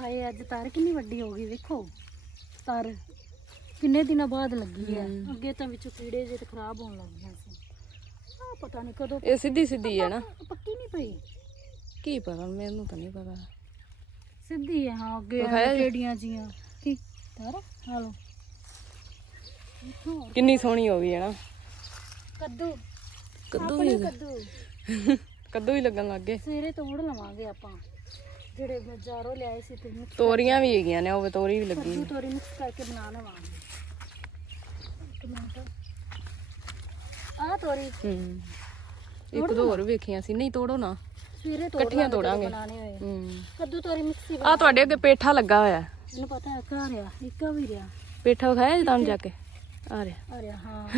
ਹਾਏ ਅੱਜ ਤਾਰ ਕਿੰਨੀ ਵੱਡੀ ਹੋ ਗਈ ਵੇਖੋ। ਤਾਰ ਕਿੰਨੇ ਦਿਨਾਂ ਬਾਅਦ ਲੱਗੀ ਹੈ। ਅੱਗੇ ਤਾਂ ਵਿੱਚੋਂ ਕੀੜੇ ਤੇ ਖਰਾਬ ਹੋਣ ਲੱਗ ਗਏ ਸੀ। ਆ ਪਤਾ ਨਹੀਂ ਕਦੋਂ ਇਹ ਸਿੱਧੀ ਸਿੱਧੀ ਹੈ ਨਾ। ਪੱਕੀ ਨਹੀਂ ਪਈ। ਕੀ ਪਤਾ ਮੈਨੂੰ ਤਾਂ ਨਹੀਂ ਪਤਾ। ਸਿੱਧੀ ਹੈ ਹਾਂ ਅੱਗੇ ਜੀ? ਕਿਹੜੀਆਂ ਜੀਆਂ। ਕੀ? ਤਾਰ? ਹਾਲੋ ਕਿੰਨੀ ਸੋਹਣੀ ਹੋ ਗਈ ਹੈ ਨਾ। ਕੱਦੂ। ਕੱਦੂ ਵੀ ਕੱਦੂ। ਕੱਦੂ ਹੀ ਲੱਗਣ ਲੱਗ ਸਵੇਰੇ ਤੋੜ ਲਵਾਂਗੇ ਆਪਾਂ। ਜਿਹੜੇ ਬਾਜ਼ਾਰੋਂ ਲਿਆਏ ਸੀ ਤੇ ਮਿਕਸ ਤੋਰੀਆਂ ਵੀ ਹੈਗੀਆਂ ਨੇ ਉਹ ਤੋਰੀ ਵੀ ਲੱਗੀ ਤੋਰੀ ਮਿਕਸ ਕਰਕੇ ਬਣਾ ਲਵਾਂਗੇ ਆਹ ਤੋਰੀ। ਹੂੰ। ਇੱਕ ਦੋ ਹੋਰ ਵੇਖੀਆਂ ਸੀ। ਨਹੀਂ ਤੋੜੋ ਨਾ। ਸਵੇਰੇ ਤੋੜ ਇਕੱਠੀਆਂ ਲਾਂਗੇ ਜਦੋਂ ਤੋੜਾਂਗੇ। ਬਣਾਉਣੇ ਹੋਏ। ਹੂੰ। ਕੱਦੂ ਤੋਰੀ ਮਿਕਸ ਹੀ ਆ ਤੁਹਾਡੇ ਅੱਗੇ ਪੇਠਾ ਲੱਗਾ ਹੋਇਆ। ਮੈਨੂੰ ਪਤਾ ਹੈ ਘਰ ਆ ਇੱਕ ਵੀ ਰਿਆ ਪੇਠਾ ਵਿਖਾਇਆ ਜੀ ਤੁਹਾਨੂੰ ਜਾ ਕੇ? ਆ ਰਿਹਾ। ਆ ਰਿਹਾ ਹਾਂ।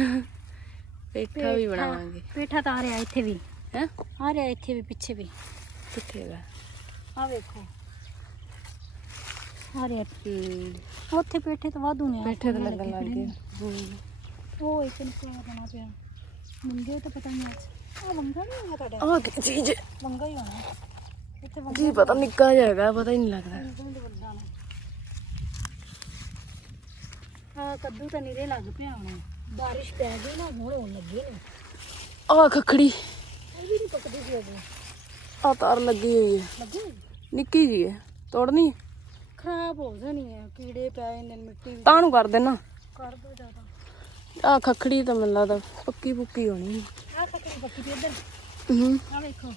ਪੇਠਾ ਵੀ ਬਣਾਵਾਂਗੇ। ਪੇਠਾ ਤਾਂ ਆ ਰਿਹਾ ਇੱਥੇ ਵੀ। ਹੈ? ਆ ਰਿਹਾ ਇੱਥੇ ਵੀ ਪਿੱਛੇ ਵੀ। ਕਿੱਥੇ ਹੈਗਾ? ਆ ਵੇਖੋ। ਆ ਰਿਹਾ ਹੂੰ ਉੱਥੇ ਪੇਠੇ ਤਾਂ ਵਾਧੂ ਨੇ ਪੇਠੇ ਤਾਂ ਲੱਗਣ ਲੱਗ ਗਏ। ਉਹ ਇੱਕ ਨਿਕਲਿਆ ਬਣਾ ਪਿਆ। ਮੁੰਗੇ ਤਾਂ ਪਤਾ ਨਹੀਂ ਅੱਜ। ਆ ਵੰਗਾ ਨਹੀਂ ਹੋਇਆ ਤੁਹਾਡਾ? ਆਹ ਕੀ ਚੀਜ਼? ਵੰਗਾ ਹੀ ਹੋਣਾ ਇੱਥੇ ਵੰਗਾ ਕੀ ਪਤਾ ਨਿੱਕਾ ਜਿਹਾ ਹੈਗਾ ਪਤਾ ਹੀ ਨਹੀਂ ਲੱਗਦਾ। ਨਾ। ਹਾਂ ਕੱਦੂ ਤਾਂ ਨੀਰੇ ਲੱਗ ਪਿਆ ਹੁਣ। ਬਾਰਿਸ਼ ਪੈ ਗਈ ਨਾ ਹੁਣ ਹੋਣ ਲੱਗੇ ਨੇ। ਆਹ ਖਖੜੀ। ਇਹ ਵੀ ਨਹੀਂ ਪੱਕਦੀ ਸੀ ਅਜੇ। ਆ ਤਾਰ ਲੱਗੀ ਹੋਈ ਹੈ। ਲੱਗੀ ਨਿੱਕੀ ਜੀ ਹੈ। ਤੋੜਨੀ? ਖਰਾਬ ਹੋ ਜਾਣੀ ਹੈ ਕੀੜੇ ਪੈ ਜਾਂਦੇ ਨੇ ਮਿੱਟੀ ਵਿੱਚ। ਤਾਂ ਨੂੰ ਕਰ ਦੇਣਾ। ਕਰ ਦੋ ਜ਼ਿਆਦਾ। ਆ ਖਖੜੀ ਤਾਂ ਮੈਨੂੰ ਲੱਗਦਾ ਪੱਕੀ ਪੁੱਕੀ ਹੋਣੀ ਆਹ ਕੱਕੜੀ ਪੱਕੀ ਤੇ ਇੱਧਰ। ਹੂੰ। ਆ ਵੇਖੋ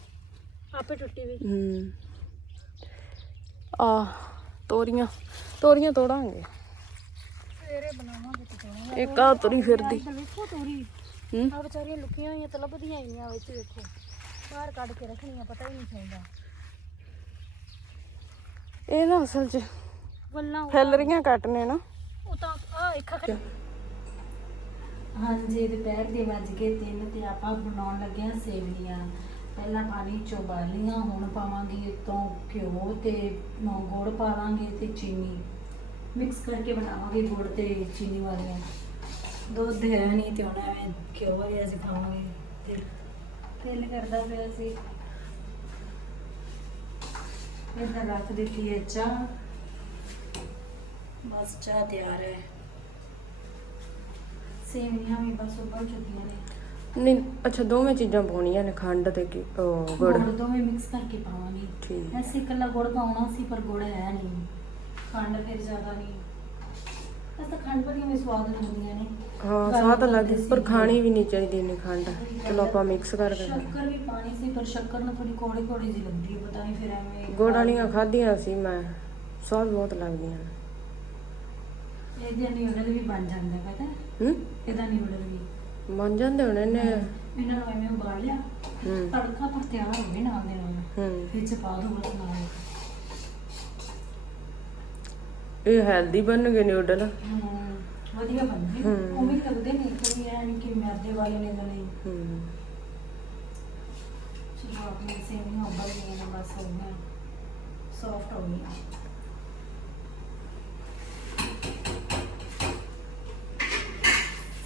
ਆਪੇ ਟੁੱਟੀ ਵੀ ਹੂੰ। ਆ ਤੋਰੀਆਂ। ਤੋਰੀਆਂ ਤੋੜਾਂਗੇ। ਸਵੇਰੇ ਬਣਾਵਾਂਗੇ ਤੇ ਇੱਕ ਆ ਤੁਰੀ ਫਿਰਦੀ। ਇੱਧਰ ਵੇਖੋ ਤੋਰੀ। ਹੂੰ। ਆ ਵਿਚਾਰੀਆਂ ਲੁਕੀਆਂ ਹੋਈਆਂ ਤਾਂ ਲੱਭਦੀਆਂ ਹੀ ਨਹੀਂ ਵਿੱਚ ਵੇਖੋ। ਬਾਹਰ ਕੱਢ ਕੇ ਰੱਖਣੀਆਂ ਪਤਾ ਹੀ ਨਹੀਂ ਚੱਲਦਾ। ਇਹ ਨਾ ਅਸਲ 'ਚ ਵੱਲਾਂ ਫੈਲਰੀਆਂ ਕੱਟ ਨੇ। ਨਾ ਉਹ ਤਾਂ ਆ ਇੱਕ ਖੜ। ਹਾਂਜੀ ਦੁਪਹਿਰ ਦੇ ਵੱਜ ਗਏ ਤਿੰਨ ਤੇ ਆਪਾਂ ਬਣਾਉਣ ਲੱਗੇ ਹਾਂ ਸੇਵੀਆਂ। ਪਹਿਲਾਂ ਪਾਣੀ ਚ ਉਬਾਲੀਆਂ ਹੁਣ ਪਾਵਾਂਗੇ ਤੋਂ ਘਿਓ ਤੇ ਗੁੜ ਪਾਵਾਂਗੇ ਤੇ ਚੀਨੀ। ਮਿਕਸ ਕਰਕੇ ਬਣਾਵਾਂਗੇ ਗੁੜ ਤੇ ਚੀਨੀ ਵਾਲੀਆਂ। ਦੁੱਧ ਹੈ ਨਹੀਂ ਤੇ ਹੁਣ ਐਵੇਂ ਘਿਓ ਵਾਲੀ ਅਸੀਂ ਪਾਵਾਂਗੇ ਤੇ ਦਿਲ ਕਰਦਾ ਪਿਆ ਸੀ। ਇੱਧਰ ਰੱਖ ਦਿੱਤੀ ਹੈ ਚਾਹ। ਬਸ ਚਾਹ ਤਿਆਰ ਹੈ। ਸੇਵੀਆਂ ਵੀ ਬਸ ਉੱਬਲ ਚੁੱਕੀਆਂ ਨੇ। ਨਹੀਂ ਅੱਛਾ ਦੋਵੇਂ ਚੀਜ਼ਾਂ ਪਾਉਣੀਆਂ ਨੇ ਖੰਡ ਤੇ ਕੀ- ਉਹ ਗੁੜ। ਗੁੜ ਦੋਵੇਂ ਮਿਕਸ ਕਰਕੇ ਪਾਵਾਂਗੇ। ਠੀਕ। ਅਸੀਂ ਇਕੱਲਾ ਗੁੜ ਪਾਉਣਾ ਸੀ ਪਰ ਗੁੜ ਹੈ ਨਹੀਂ। ਖੰਡ ਫਿਰ ਜ਼ਿਆਦਾ ਨਹੀਂ। ਬਸ ਤਾਂ ਖੰਡ ਵਾਲੀਆਂ ਵੀ ਸਵਾਦ ਲੱਗਦੀਆਂ ਨੇ। ਹਾਂ ਗੱਲ ਸਵਾਦ ਲੱਗਦੀ ਪਰ। ਖਾਣੀ ਵੀ ਨਹੀਂ ਚਾਹੀਦੀ ਇੰਨੀ ਖੰਡ। ਚਲੋ ਆਪਾਂ ਮਿਕਸ ਕਰ ਦਿੰਦੇ ਸ਼ੱਕਰ ਵੀ ਪਾਣੀ ਸੀ ਪਰ ਸ਼ੱਕਰ ਨਾਲ ਥੋੜੀ ਕੋੜੀ ਕੋੜੀ ਜਿਹੀ ਲੱਗਦੀ ਹੈ ਪਤਾ ਨਹੀਂ ਫਿਰ ਐਵੇਂ ਗੁੜ ਵਾਲੀਆਂ ਖਾਧੀਆਂ ਸੀ ਮੈਂ। ਸਵਾਦ ਬਹੁਤ ਲੱਗਦੀਆਂ ਨੇ। ਇਹਦੇ ਨਿਊਡਲ ਵੀ ਬਣ ਜਾਂਦਾ ਪਤਾ? ਹੈ? ਹੂੰ ਇਹਦਾ ਨਿਊਡਲ ਵੀ। ਬਣ ਜਾਂਦੇ ਹੋਣੇ ਨੇ। ਇਹਨਾਂ ਨੂੰ ਐਵੇਂ ਉਬਾਲ ਲਿਆ ਹੂੰ। ਤੜਕਾ ਪਰ ਤਿਆਰ ਹੋ ਗਏ ਨਾਲ ਦੇ ਨਾਲ। ਹੂੰ। ਵਿੱਚ ਪਾ ਦੋ ਬਸ ਨਾਲ। ਇਹ ਹੈਲਦੀ ਬਣ ਗਏ ਨਿਊਡਲ। ਹਮ, ਵਧੀਆ ਬਣਦੇ ਹਮ। ਉਹ ਵੀ ਲੱਗਦੇ ਨੇ ਕੋਈ ਐ ਨਹੀਂ ਕਿ ਮੈਦੇ ਵਾਲੇ ਨੇ ਤਾਂ ਨਹੀਂ ਹੂੰ। ਚਲੋ ਆਪਣੀ ਸੇਵੀਆਂ ਉੱਬਲ ਗਈਆਂ ਨੇ ਬਸ ਹੋ ਗਿਆ। ਸੌਫਟ ਹੋ ਗਈਆਂ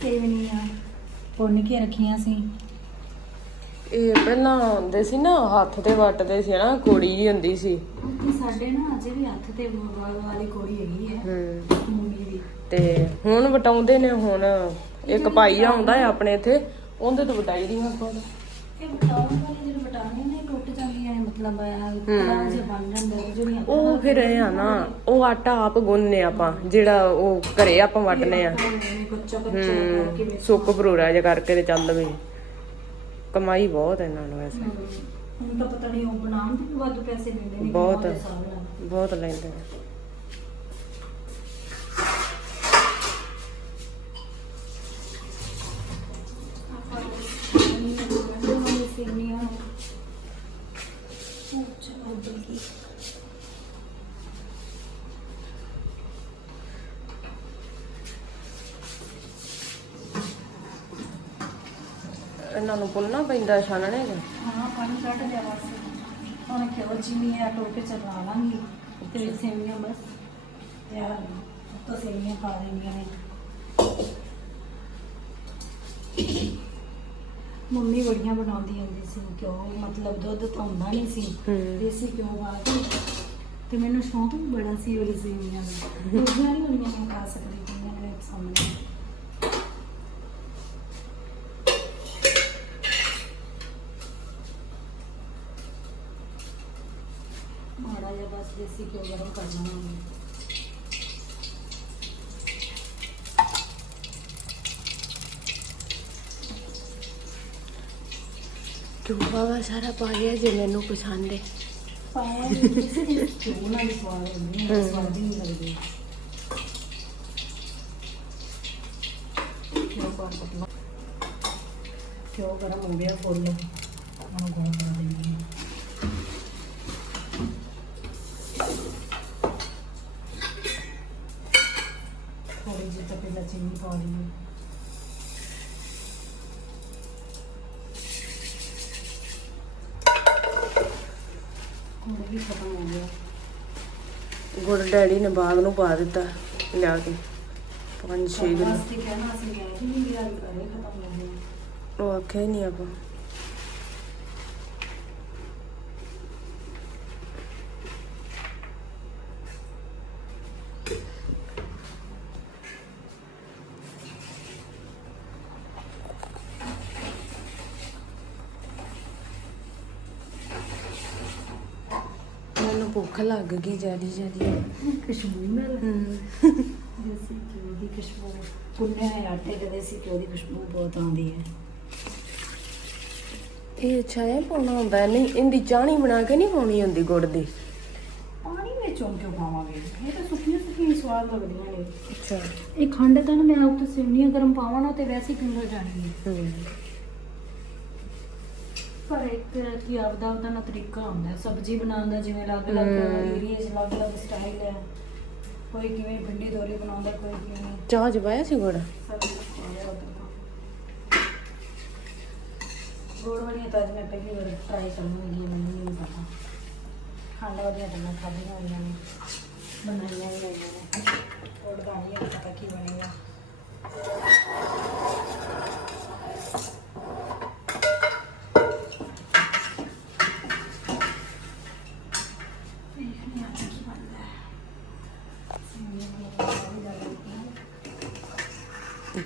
ਸੇਵੀਆਂ ਭੁੰਨ ਕੇ ਰੱਖੀਆਂ ਸੀ। ਇਹ ਪਹਿਲਾਂ ਹੁੰਦੇ ਸੀ ਨਾ ਹੱਥ ਤੇ ਵੱਟਦੇ ਸੀ ਨਾ ਕੋੜੀ ਜੀ ਹੁੰਦੀ ਸੀ। ਸਾਡੇ ਨਾ ਅਜੇ ਵੀ ਹੱਥ ਤੇ ਵਾਲ ਵਾਲੀ ਕੋੜੀ ਹੈਗੀ ਹੈ। ਹੂੰ। ਤੇ ਹੁਣ ਵਟਾਉਂਦੇ ਨੇ ਹੁਣ ਇੱਕ ਭਾਈ ਆਉਂਦਾ ਹੈ ਆਪਣੇ ਇੱਥੇ ਉਹਦੇ ਤੋਂ ਵਟਾਈ ਜਾਂਦੇ ਨੇ ਜਿਹੜੀਆਂ ਉਹ ਫਿਰ ਇਹ ਆ ਨਾ ਉਹ ਆਟਾ ਆਪ ਗੁੰਨਨੇ ਆਪਾਂ ਜਿਹੜਾ ਉਹ ਘਰੇ ਆਪਾਂ ਵੱਟਨੇ ਆ। ਹੂੰ ਸੁੱਕ ਭਰੂਰਾ ਜਿਹਾ ਕਰਕੇ ਤੇ ਚੱਲ ਵੀ। ਕਮਾਈ ਬਹੁਤ ਹੈ ਇਹਨਾਂ ਨੂੰ ਵੈਸੇ। ਹੁਣ ਤਾਂ ਪਤਾ ਨਹੀਂ ਉਹ ਬਣਾਉਣ ਦੇ ਵਾਧੂ ਪੈਸੇ ਦਿੰਦੇ ਨੇ ਬਹੁਤ। ਕਿਲੋ ਦੇ। ਬਹੁਤ ਲੈਂਦੇ ਨੇ ਆਪਾਂ ਸੇਵੀਆਂ ਸੇਵੀਆਂ ਅੱਛਾ ਇਹਨਾਂ ਨੂੰ ਪੁੰਨਾ ਪੈਂਦਾ ਛਾਨਣੇ ਚ ਹਾਂ, ਪਾਣੀ ਕੱਢ ਲਿਆ ਬਸ। ਹੁਣ ਕਿਉਂ ਚੀਨੀ ਆ, ਟੋਟੇ ਚਲਾ ਲਾਂਗੀ। ਤੇ ਸੇਵੀਆਂ ਬਸ। ਤਿਆਰ ਨੇ ਤਾਂ ਪਾ ਦੇਣੀਆਂ ਨੇ। ਮੰਮੀ ਬੜੀਆਂ ਬਣਾਉਂਦੀ ਹੁੰਦੀ ਸੀ ਕਿਉਂ? ਮਤਲਬ ਦੁੱਧ ਤਾਂ ਹੁੰਦਾ ਨਹੀਂ ਸੀ। ਦੇਸੀ ਘਿਓ ਪਾ ਕੇ ਤੇ ਮੈਨੂੰ ਸ਼ੌਂਕ ਵੀ ਬੜਾ ਸੀ ਉਹ ਸੇਵੀਆਂ ਦਾ। ਦੂਜੀਆਂ ਨਹੀਂ ਹੁੰਦੀਆਂ ਮੈਂ ਖਾ ਸਕਦੀ ਕੁੜੀਆਂ ਮੇਰੇ ਸਾਹਮਣੇ। ਮਾੜਾ ਜਿਹਾ ਬਸ ਦੇਸੀ ਘਿਓ ਗਰਮ ਕਰਨਾ ਹੈ ਕਿਉਂ ਬਾਬਾ ਸਾਰਾ ਪਾ ਲਿਆ ਜੇ ਮੈਨੂੰ ਪਸੰਦ ਹੈ ਪਾਇਆ ਵੀ ਘਿਓ ਨਾਲ ਹੀ ਸਵਾਦ ਹੁੰਦੀ ਹੈ ਸਵਾਦ ਹੀ ਨਹੀਂ ਲੱਗਦੀ ਘਿਓ ਪਾ ਪਤਲਾ ਘਿਓ ਗਰਮ ਹੋ ਗਿਆ ਫੁੱਲ ਹੁਣ ਗੋਲ ਕਰ ਦਿੰਦੀ ਥੋੜੀ ਜਿਹੀ ਤਾਂ ਪਹਿਲਾਂ ਚੀਨੀ ਪਾ ਲਈ ਹੁਣ ਵੀ ਖਤਮ ਹੋ ਗਿਆ। ਗੁੜ ਡੈਡੀ ਨੇ ਬਾਗ ਨੂੰ ਪਾ ਦਿੱਤਾ ਲਿਆ ਕੇ। ਪੰਜ ਛੇ ਕਿਲੋ ਵਾਸਤੇ ਕਹਿਣਾ ਸੀ ਮੈਂ ਕਿ ਨਹੀਂ ਮੇਰਾ ਘਰੇ ਖਤਮ ਹੋ ਗਿਆ। ਉਹ ਆਖਿਆ ਹੀ ਨਹੀਂ ਆਪਾਂ ਮੈਨੂੰ ਭੁੱਖ ਲੱਗ ਗਈ ਜਿਆਦੀ ਜਿਆਦੀ। ਖੁਸ਼ਬੂ ਨਾਲ। ਹੂੰ। ਦੇਸੀ ਘਿਓ ਦੀ ਖੁਸ਼ਬੂ ਪੁੰਨੇ ਹੋਏ ਆਟੇ ਦੇ ਦੇਸੀ ਘਿਓ ਦੀ ਖੁਸ਼ਬੂ ਬਹੁਤ ਆਉਂਦੀ ਹੈ। ਇਹ ਅੱਛਾ ਹੈ ਪਾਉਣਾ ਹੁੰਦਾ। ਨਹੀਂ ਇਹਦੀ ਚਾਹਣੀ ਬਣਾ ਕੇ ਨਹੀਂ ਪਾਉਣੀ ਹੁੰਦੀ ਗੁੜ ਦੀ? ਪਾਣੀ ਵਿੱਚ ਕਿਉਂ ਪਾਵਾਂਗੇ? ਇਹ ਤਾਂ ਸੁੱਕੀਆਂ ਸੁੱਕੀਆਂ ਸਵਾਦ ਲੱਗਦੀਆਂ ਨੇ। ਅੱਛਾ। ਇਹ ਖੰਡ ਤਾਂ ਨਾ ਮੈਂ ਉੱਤੇ ਸੇਵੀਆਂ ਗਰਮ ਪਾਵਾਂ ਨਾ ਤੇ ਵੈਸੇ ਹੀ ਜਾਣੀ ਹੂੰ। ਪਰ ਇੱਕ ਕੀ ਆਪਦਾ ਆਪਦਾ ਨਾ ਤਰੀਕਾ ਹੁੰਦਾ ਹੈ ਸਬਜ਼ੀ ਬਣਾਉਣ ਦਾ ਜਿਵੇਂ ਅਲੱਗ-ਅਲੱਗ ਹਮ। ਏਰੀਆ 'ਚ ਅਲੱਗ-ਅਲੱਗ ਸਟਾਈਲ ਹੈ। ਕੋਈ ਕਿਵੇਂ ਭਿੰਡੀ ਦੋਰੀ ਬਣਾਉਂਦਾ ਕੋਈ ਕਿਵੇਂ ਚਾਹ ਚ ਪਾਇਆ ਸੀ ਗੁੜ? ਸਭ ਤਾਂ ਗੋੜ ਵਾਲੀਆਂ ਤਾਂ ਅੱਜ ਮੈਂ ਪਹਿਲੀ ਵਾਰ ਟਰਾਈ ਕਰੂੰਗੀ ਮੈਨੂੰ ਨਹੀਂ ਪਤਾ। ਖੰਡ ਵਾਲੀਆਂ ਤਾਂ ਮੈਂ ਖਾਧੀਆਂ ਹੋਈਆਂ ਨੇ ਬਣਾਈਆਂ ਵੀ ਹੋਈਆਂ ਨੇ। ਗੋੜ ਵਾਲੀਆਂ ਦਾ ਪਤਾ ਕੀ ਬਣੇਗਾ ਦੇਖਦੇ ਹਾਂ ਕੀ ਬਣਦਾ ਹੈ ਸੇਵੀਆਂ ਵੀ ਜ਼ਿਆਦਾ ਲੱਗਦੀਆਂ।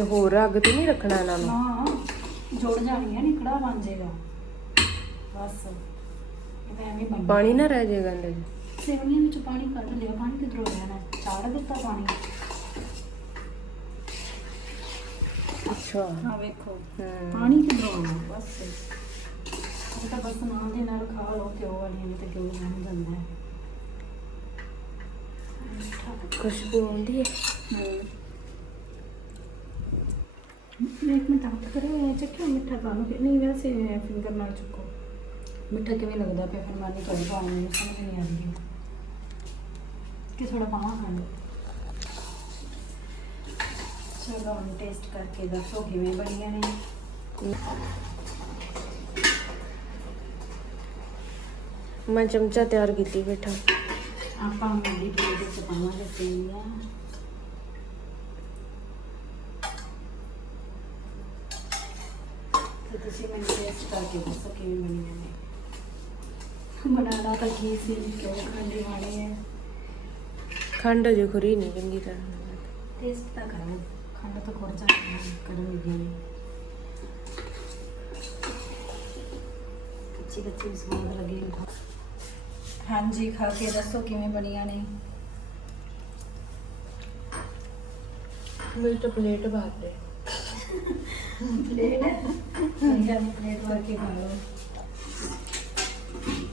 ਤੇ ਹੋਰ ਅੱਗ ਤੇ ਨਹੀਂ ਰੱਖਣਾ ਇਹਨਾਂ ਨੂੰ? ਨਾ ਜੁੜ ਜਾਣੀਆਂ ਨੀ ਕੜਾ ਬਣ ਜਾਏਗਾ। ਬਸ ਇਹ ਤਾਂ ਐਵੇਂ ਬਣ ਪਾਣੀ ਨਾ ਰਹਿ ਜਾਏਗਾ ਅੰਦਰ। ਸੇਵੀਆਂ ਵਿੱਚ ਪਾਣੀ ਕੱਢ ਲਿਆ ਪਾਣੀ ਕਿਧਰੋਂ ਲੈਣਾ ਚਾੜ ਦਿੱਤਾ ਪਾਣੀ। ਅੱਛਾ। ਹਾਂ ਵੇਖੋ ਹੂੰ। ਪਾਣੀ ਕਿਧਰੋਂ ਆਉਣਾ ਬਸ। ਇਹ ਤਾਂ ਬਸ ਨਾਲ ਦੇ ਨਾਲ ਖਾ ਲਓ ਘਿਓ ਵਾਲੀਆਂ ਨੇ ਤੇ ਘਿਓ ਬਣ ਜਾਂਦਾ। ਹੈ ਖੁਸ਼ਬੂ ਆਉਂਦੀ ਹੈ। ਇੱਕ ਮਿੰਟ ਹੱਥ ਕਰੇ ਚੱਕਿਓ ਮਿੱਠਾ ਤੁਹਾਨੂੰ ਕਿ ਨਹੀਂ ਵੈਸੇ ਫਿੰਗਰ ਨਾਲ ਚੁੱਕੋ। ਮਿੱਠਾ ਕਿਵੇਂ ਲੱਗਦਾ ਪਿਆ? ਫਿਰ ਮਾਨੀ ਤੁਹਾਡੇ ਭਾਅ ਮੈਨੂੰ ਸਮਝ ਨਹੀਂ ਆਉਂਦੀ ਕਿ ਥੋੜਾ ਪਾਵਾਂ ਖੰਡ ਚਲੋ ਹੁਣ ਟੇਸਟ ਕਰਕੇ ਦੱਸੋ ਕਿਵੇਂ ਬਣੀਆਂ ਨੇ। ਮੈਂ ਚਮਚਾ ਤਿਆਰ ਕੀਤੀ ਬੈਠਾ ਆਪਾਂ ਮੰਡੀ ਦੇ ਵਿੱਚ ਪਾਵਾਂਗੇ ਸੇਵੀਆਂ। ਤੇ ਤੁਸੀਂ ਮੈਨੂੰ ਟੇਸਟ ਕਰਕੇ ਦੱਸੋ ਕਿਵੇਂ ਬਣੀਆਂ ਨੇ ਬਣਾਉਣਾ ਤਾਂ ਕੀ ਸੀ ਕਿਉਂ ਖੰਡੀ ਵਾਲੇ ਹੈ। ਖੰਡ ਅਜੇ ਖੁਰੀ ਨਹੀਂ ਚੰਗੀ ਤਰ੍ਹਾਂ। ਟੇਸਟ ਤਾਂ ਕਰੋ ਖੰਡ ਤਾਂ ਖੁਰ ਹੈ ਕਰਨ ਲੱਗੀ ਕੱਚੀ ਕੱਚੀ ਵੀ ਸਵਾਦ ਲੱਗੇ ਹਾਂਜੀ ਖਾ ਕੇ ਦੱਸੋ ਕਿਵੇਂ ਬਣੀਆਂ ਨੇ। ਮੇਰੀ ਤਾਂ ਪਲੇਟ ਬਾਹਰ ਦੇ। ਪਲੇਟ ਪਲੇਟ ਭਰ ਕੇ ਖਾ ਲਓ